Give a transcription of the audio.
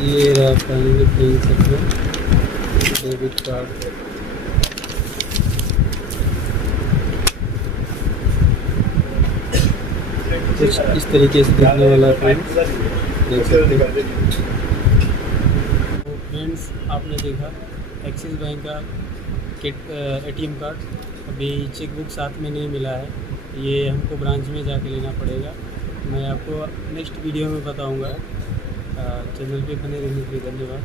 ये रहा finally bank statement, debit card. कुछ इस तरीके से दिखने वाला है फ्रेंड्स, देख सकते हैं। तो फ्रेंड्स आपने देखा एक्सिस बैंक का एटीएम कार्ड, अभी चेक बुक साथ में नहीं मिला है, ये हमको ब्रांच में जाके लेना पड़ेगा। मैं आपको नेक्स्ट वीडियो में बताऊंगा। चैनल पे बने रहने के लिए धन्यवाद।